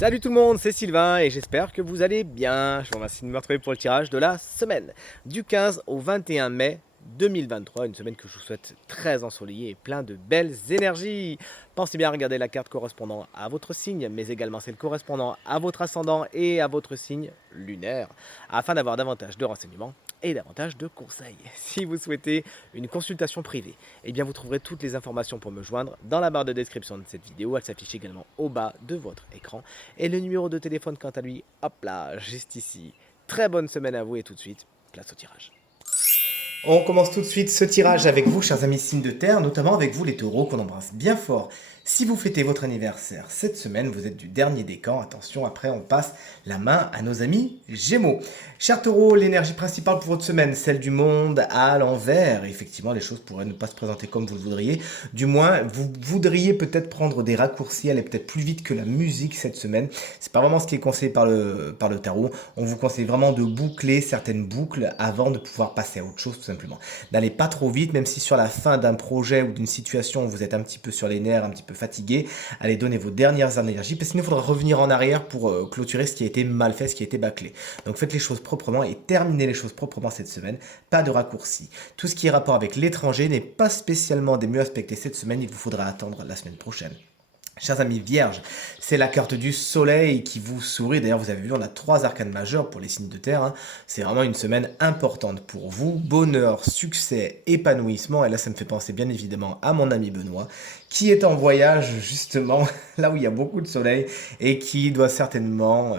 Salut tout le monde, c'est Sylvain et j'espère que vous allez bien. Je vous remercie de me retrouver pour le tirage de la semaine du 15 au 21 mai 2023, une semaine que je vous souhaite très ensoleillée et plein de belles énergies. Pensez bien à regarder la carte correspondant à votre signe, mais également celle correspondant à votre ascendant et à votre signe lunaire, afin d'avoir davantage de renseignements et davantage de conseils. Si vous souhaitez une consultation privée, eh bien vous trouverez toutes les informations pour me joindre dans la barre de description de cette vidéo. Elle s'affiche également au bas de votre écran. Et le numéro de téléphone, quant à lui, hop là, juste ici. Très bonne semaine à vous et tout de suite, place au tirage. On commence tout de suite ce tirage avec vous, chers amis signes de terre, notamment avec vous les taureaux qu'on embrasse bien fort. Si vous fêtez votre anniversaire cette semaine, vous êtes du dernier décan. Attention, après on passe la main à nos amis Gémeaux. Chers taureaux, l'énergie principale pour votre semaine, celle du monde à l'envers. Effectivement, les choses pourraient ne pas se présenter comme vous le voudriez. Du moins, vous voudriez peut-être prendre des raccourcis, aller peut-être plus vite que la musique cette semaine. C'est pas vraiment ce qui est conseillé par le tarot. On vous conseille vraiment de boucler certaines boucles avant de pouvoir passer à autre chose tout simplement. N'allez pas trop vite, même si sur la fin d'un projet ou d'une situation vous êtes un petit peu sur les nerfs, un petit peu fatigué, allez donner vos dernières énergies parce qu'il faudra revenir en arrière pour clôturer ce qui a été mal fait, ce qui a été bâclé. Donc faites les choses proprement et terminez les choses proprement cette semaine, pas de raccourcis. Tout ce qui est rapport avec l'étranger n'est pas spécialement des mieux aspectés cette semaine, il vous faudra attendre la semaine prochaine. Chers amis vierges, c'est la carte du soleil qui vous sourit. D'ailleurs, vous avez vu, on a 3 arcanes majeures pour les signes de terre. C'est vraiment une semaine importante pour vous. Bonheur, succès, épanouissement. Et là, ça me fait penser bien évidemment à mon ami Benoît, qui est en voyage justement là où il y a beaucoup de soleil et qui doit certainement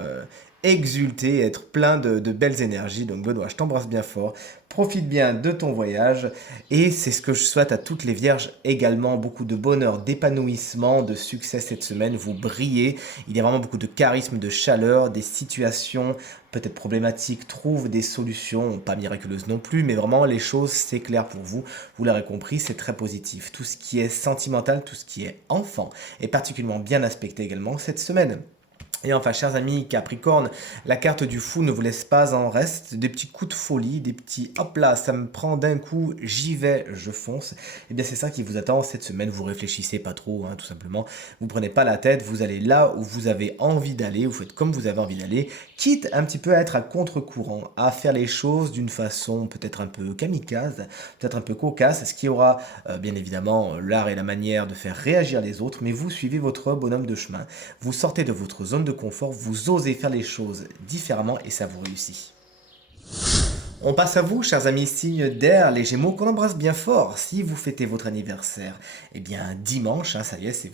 exulter, être plein de belles énergies. Donc Benoît, je t'embrasse bien fort. Profite bien de ton voyage et c'est ce que je souhaite à toutes les vierges également. Beaucoup de bonheur, d'épanouissement, de succès cette semaine. Vous brillez. Il y a vraiment beaucoup de charisme, de chaleur, des situations peut-être problématiques trouvent des solutions, pas miraculeuses non plus, mais vraiment les choses c'est clair pour vous. Vous l'aurez compris, c'est très positif. Tout ce qui est sentimental, tout ce qui est enfant est particulièrement bien aspecté également cette semaine. Et enfin, chers amis Capricorne, la carte du fou ne vous laisse pas en reste. Des petits coups de folie, des petits hop là, ça me prend d'un coup, j'y vais, je fonce. Et bien c'est ça qui vous attend cette semaine. Vous réfléchissez pas trop, tout simplement. Vous prenez pas la tête, vous allez là où vous avez envie d'aller, vous faites comme vous avez envie d'aller, quitte un petit peu à être à contre-courant, à faire les choses d'une façon peut-être un peu kamikaze, peut-être un peu cocasse, ce qui aura bien évidemment l'art et la manière de faire réagir les autres, mais vous suivez votre bonhomme de chemin. Vous sortez de votre zone de confort, vous osez faire les choses différemment et ça vous réussit. On passe à vous, chers amis signes d'air, les Gémeaux, qu'on embrasse bien fort. Si vous fêtez votre anniversaire, eh bien dimanche, ça y est, c'est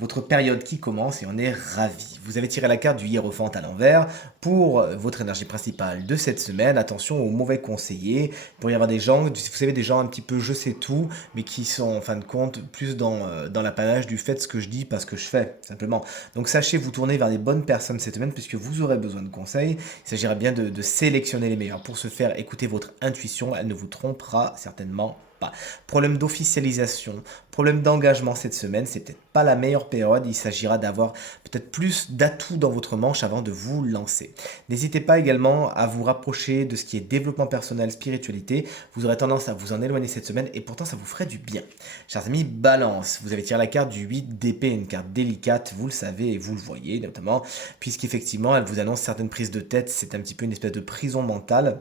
votre période qui commence et on est ravis. Vous avez tiré la carte du hiérophante à l'envers pour votre énergie principale de cette semaine. Attention aux mauvais conseillers. Il pourrait y avoir des gens, vous savez, des gens un petit peu je sais tout, mais qui sont en fin de compte plus dans l'apanage du fait ce que je dis, pas ce que je fais, simplement. Donc sachez vous tourner vers les bonnes personnes cette semaine puisque vous aurez besoin de conseils. Il s'agira bien de sélectionner les meilleurs. Pour ce faire, écoutez votre intuition, elle ne vous trompera certainement pas. Problème d'officialisation, problème d'engagement cette semaine, c'est peut-être pas la meilleure période, il s'agira d'avoir peut-être plus d'atouts dans votre manche avant de vous lancer. N'hésitez pas également à vous rapprocher de ce qui est développement personnel, spiritualité, vous aurez tendance à vous en éloigner cette semaine et pourtant ça vous ferait du bien. Chers amis, balance, vous avez tiré la carte du 8 d'épée, une carte délicate, vous le savez et vous le voyez notamment, puisqu'effectivement elle vous annonce certaines prises de tête, c'est un petit peu une espèce de prison mentale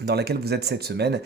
dans laquelle vous êtes cette semaine.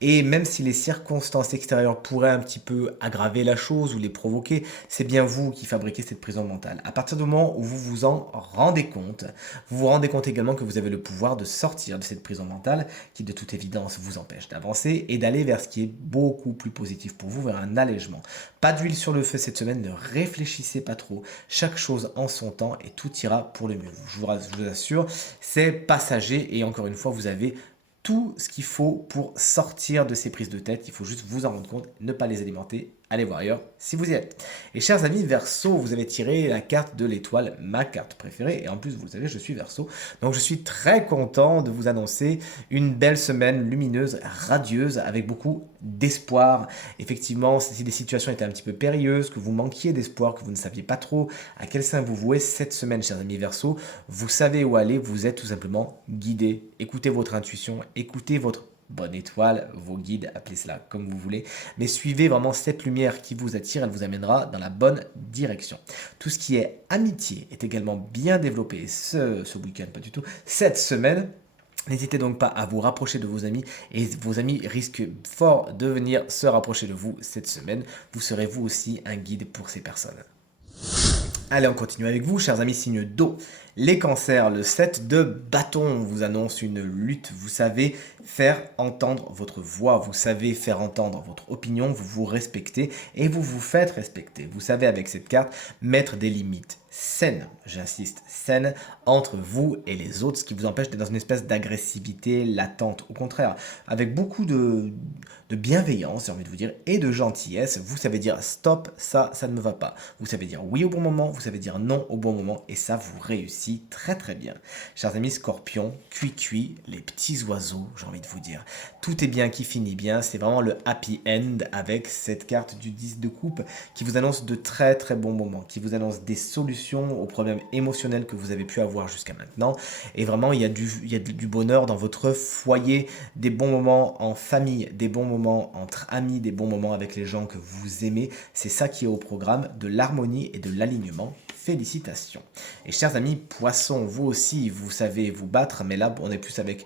Et même si les circonstances extérieures pourraient un petit peu aggraver la chose ou les provoquer, c'est bien vous qui fabriquez cette prison mentale. À partir du moment où vous vous en rendez compte, vous vous rendez compte également que vous avez le pouvoir de sortir de cette prison mentale qui de toute évidence vous empêche d'avancer et d'aller vers ce qui est beaucoup plus positif pour vous, vers un allègement. Pas d'huile sur le feu cette semaine, ne réfléchissez pas trop. Chaque chose en son temps et tout ira pour le mieux. Je vous assure, c'est passager et encore une fois, vous avez tout ce qu'il faut pour sortir de ces prises de tête. Il faut juste vous en rendre compte, ne pas les alimenter. Allez voir ailleurs si vous y êtes. Et chers amis Verseau, vous avez tiré la carte de l'étoile, ma carte préférée. Et en plus, vous le savez, je suis Verseau. Donc je suis très content de vous annoncer une belle semaine lumineuse, radieuse, avec beaucoup d'espoir. Effectivement, si des situations étaient un petit peu périlleuses, que vous manquiez d'espoir, que vous ne saviez pas trop à quel sein vous vouez cette semaine, chers amis Verseau, vous savez où aller, vous êtes tout simplement guidé. Écoutez votre intuition, écoutez votre bonne étoile, vos guides, appelez cela comme vous voulez, mais suivez vraiment cette lumière qui vous attire, elle vous amènera dans la bonne direction. Tout ce qui est amitié est également bien développé ce week-end, pas du tout, cette semaine. N'hésitez donc pas à vous rapprocher de vos amis et vos amis risquent fort de venir se rapprocher de vous cette semaine. Vous serez vous aussi un guide pour ces personnes. Allez, on continue avec vous, chers amis signe d'eau. Les cancers, le 7 de bâton vous annonce une lutte. Vous savez faire entendre votre voix, vous savez faire entendre votre opinion, vous vous respectez et vous vous faites respecter. Vous savez avec cette carte mettre des limites saines, j'insiste, saines, entre vous et les autres, ce qui vous empêche d'être dans une espèce d'agressivité latente. Au contraire, avec beaucoup de bienveillance, j'ai envie de vous dire, et de gentillesse, vous savez dire stop, ça ne me va pas. Vous savez dire oui au bon moment, vous savez dire non au bon moment, et ça vous réussit très très bien. Chers amis scorpions, cuit, les petits oiseaux, j'ai envie de vous dire. Tout est bien qui finit bien, c'est vraiment le happy end avec cette carte du 10 de coupe qui vous annonce de très très bons moments, qui vous annonce des solutions aux problèmes émotionnels que vous avez pu avoir jusqu'à maintenant. Et vraiment, il y a du bonheur dans votre foyer, des bons moments en famille, des bons moments entre amis, des bons moments avec les gens que vous aimez. C'est ça qui est au programme, de l'harmonie et de l'alignement. Félicitations. Et chers amis poissons, vous aussi, vous savez vous battre, mais là, on est plus avec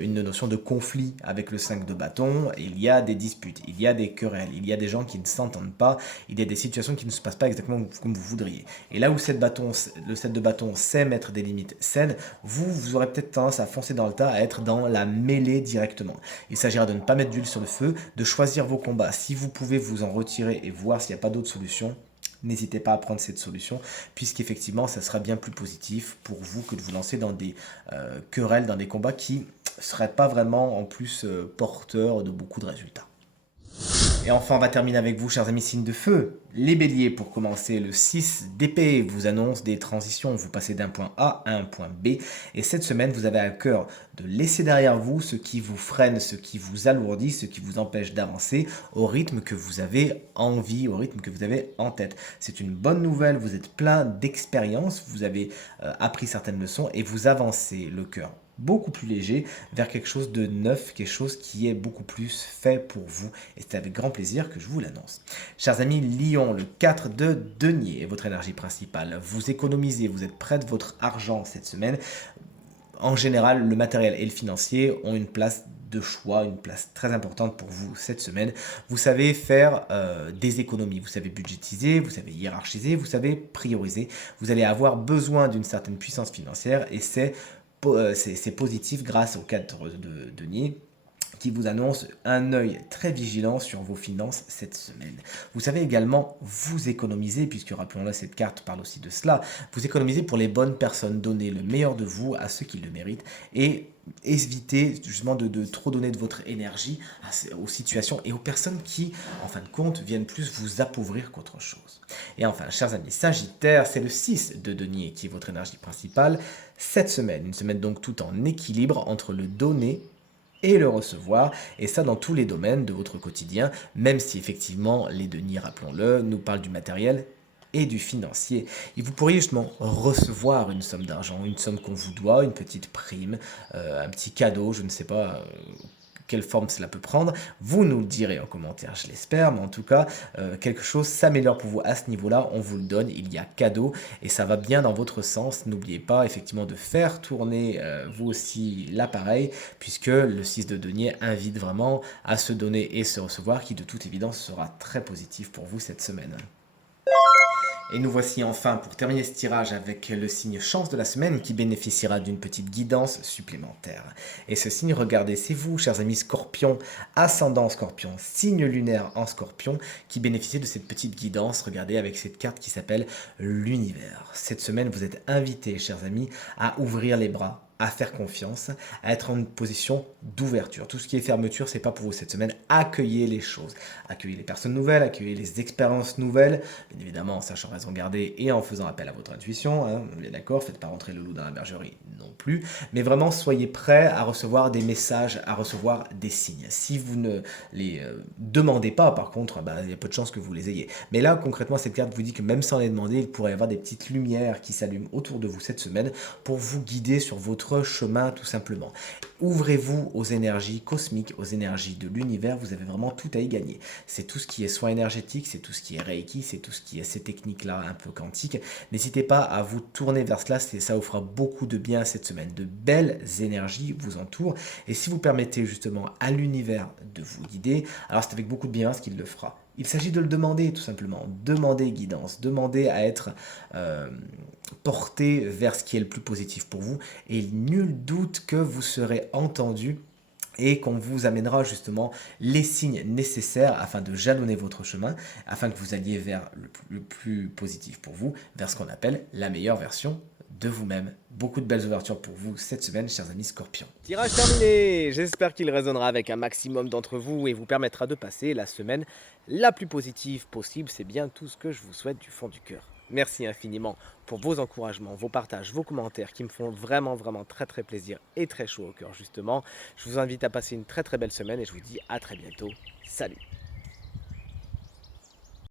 une notion de conflit avec le 5 de bâton. Il y a des disputes, il y a des querelles, il y a des gens qui ne s'entendent pas, il y a des situations qui ne se passent pas exactement comme vous voudriez. Et là où le 7 de bâton sait mettre des limites saines, vous aurez peut-être tendance à foncer dans le tas, à être dans la mêlée directement. Il s'agira de ne pas mettre d'huile sur le feu, de choisir vos combats. Si vous pouvez vous en retirer et voir s'il n'y a pas d'autre solution, n'hésitez pas à prendre cette solution, puisqu'effectivement, ça sera bien plus positif pour vous que de vous lancer dans des querelles, dans des combats qui ne seraient pas vraiment en plus porteurs de beaucoup de résultats. Et enfin, on va terminer avec vous, chers amis signes de feu. Les béliers, pour commencer, le 6 d'épée vous annonce des transitions. Vous passez d'un point A à un point B. Et cette semaine, vous avez à cœur de laisser derrière vous ce qui vous freine, ce qui vous alourdit, ce qui vous empêche d'avancer au rythme que vous avez envie, au rythme que vous avez en tête. C'est une bonne nouvelle, vous êtes plein d'expérience, vous avez appris certaines leçons et vous avancez le cœur beaucoup plus léger vers quelque chose de neuf, quelque chose qui est beaucoup plus fait pour vous. Et c'est avec grand plaisir que je vous l'annonce. Chers amis, Lion, le 4 de denier est votre énergie principale. Vous économisez, vous êtes près de votre argent cette semaine. En général, le matériel et le financier ont une place de choix, une place très importante pour vous cette semaine. Vous savez faire des économies, vous savez budgétiser, vous savez hiérarchiser, vous savez prioriser. Vous allez avoir besoin d'une certaine puissance financière et c'est positif grâce au 4 de denier qui vous annonce un œil très vigilant sur vos finances cette semaine. Vous savez également vous économiser, puisque rappelons-le, cette carte parle aussi de cela, vous économisez pour les bonnes personnes, donnez le meilleur de vous à ceux qui le méritent et évitez justement de trop donner de votre énergie aux situations et aux personnes qui, en fin de compte, viennent plus vous appauvrir qu'autre chose. Et enfin, chers amis Sagittaire, c'est le 6 de denier qui est votre énergie principale cette semaine. Une semaine donc tout en équilibre entre le donner et le recevoir, et ça dans tous les domaines de votre quotidien, même si effectivement les deniers, rappelons-le, nous parlent du matériel et du financier. Et vous pourriez justement recevoir une somme d'argent, une somme qu'on vous doit, une petite prime, un petit cadeau, je ne sais pas quelle forme cela peut prendre. Vous nous le direz en commentaire, je l'espère, mais en tout cas, quelque chose s'améliore pour vous à ce niveau-là, on vous le donne, il y a cadeau, et ça va bien dans votre sens. N'oubliez pas effectivement de faire tourner vous aussi l'appareil, puisque le 6 de denier invite vraiment à se donner et se recevoir, qui de toute évidence sera très positif pour vous cette semaine. Et nous voici enfin pour terminer ce tirage avec le signe chance de la semaine qui bénéficiera d'une petite guidance supplémentaire. Et ce signe, regardez, c'est vous, chers amis scorpions, ascendant scorpion, signe lunaire en scorpion, qui bénéficie de cette petite guidance, regardez, avec cette carte qui s'appelle l'univers. Cette semaine, vous êtes invités, chers amis, à ouvrir les bras, à faire confiance, à être en une position d'ouverture. Tout ce qui est fermeture, c'est pas pour vous cette semaine. Accueillez les choses, accueillez les personnes nouvelles, accueillez les expériences nouvelles, bien évidemment en sachant raison garder et en faisant appel à votre intuition, hein, on est d'accord, faites pas rentrer le loup dans la bergerie non plus, mais vraiment soyez prêts à recevoir des messages, à recevoir des signes. Si vous ne les demandez pas, par contre, il y a peu de chances que vous les ayez. Mais là, concrètement, cette carte vous dit que même sans les demander, il pourrait y avoir des petites lumières qui s'allument autour de vous cette semaine pour vous guider sur votre votre chemin tout simplement. Ouvrez-vous aux énergies cosmiques, aux énergies de l'univers, vous avez vraiment tout à y gagner. C'est tout ce qui est soin énergétique, c'est tout ce qui est Reiki, c'est tout ce qui est ces techniques-là un peu quantiques. N'hésitez pas à vous tourner vers cela, ça vous fera beaucoup de bien cette semaine. De belles énergies vous entourent et si vous permettez justement à l'univers de vous guider, alors c'est avec beaucoup de bienveillance qu'il le fera. Il s'agit de le demander tout simplement, demander guidance, demander à être euh, porté vers ce qui est le plus positif pour vous et nul doute que vous serez entendu et qu'on vous amènera justement les signes nécessaires afin de jalonner votre chemin, afin que vous alliez vers le plus positif pour vous, vers ce qu'on appelle la meilleure version de vous-même. Beaucoup de belles ouvertures pour vous cette semaine, chers amis Scorpions. Tirage terminé. J'espère qu'il résonnera avec un maximum d'entre vous et vous permettra de passer la semaine la plus positive possible. C'est bien tout ce que je vous souhaite du fond du cœur. Merci infiniment pour vos encouragements, vos partages, vos commentaires qui me font vraiment très plaisir et très chaud au cœur justement. Je vous invite à passer une très belle semaine et je vous dis à très bientôt. Salut!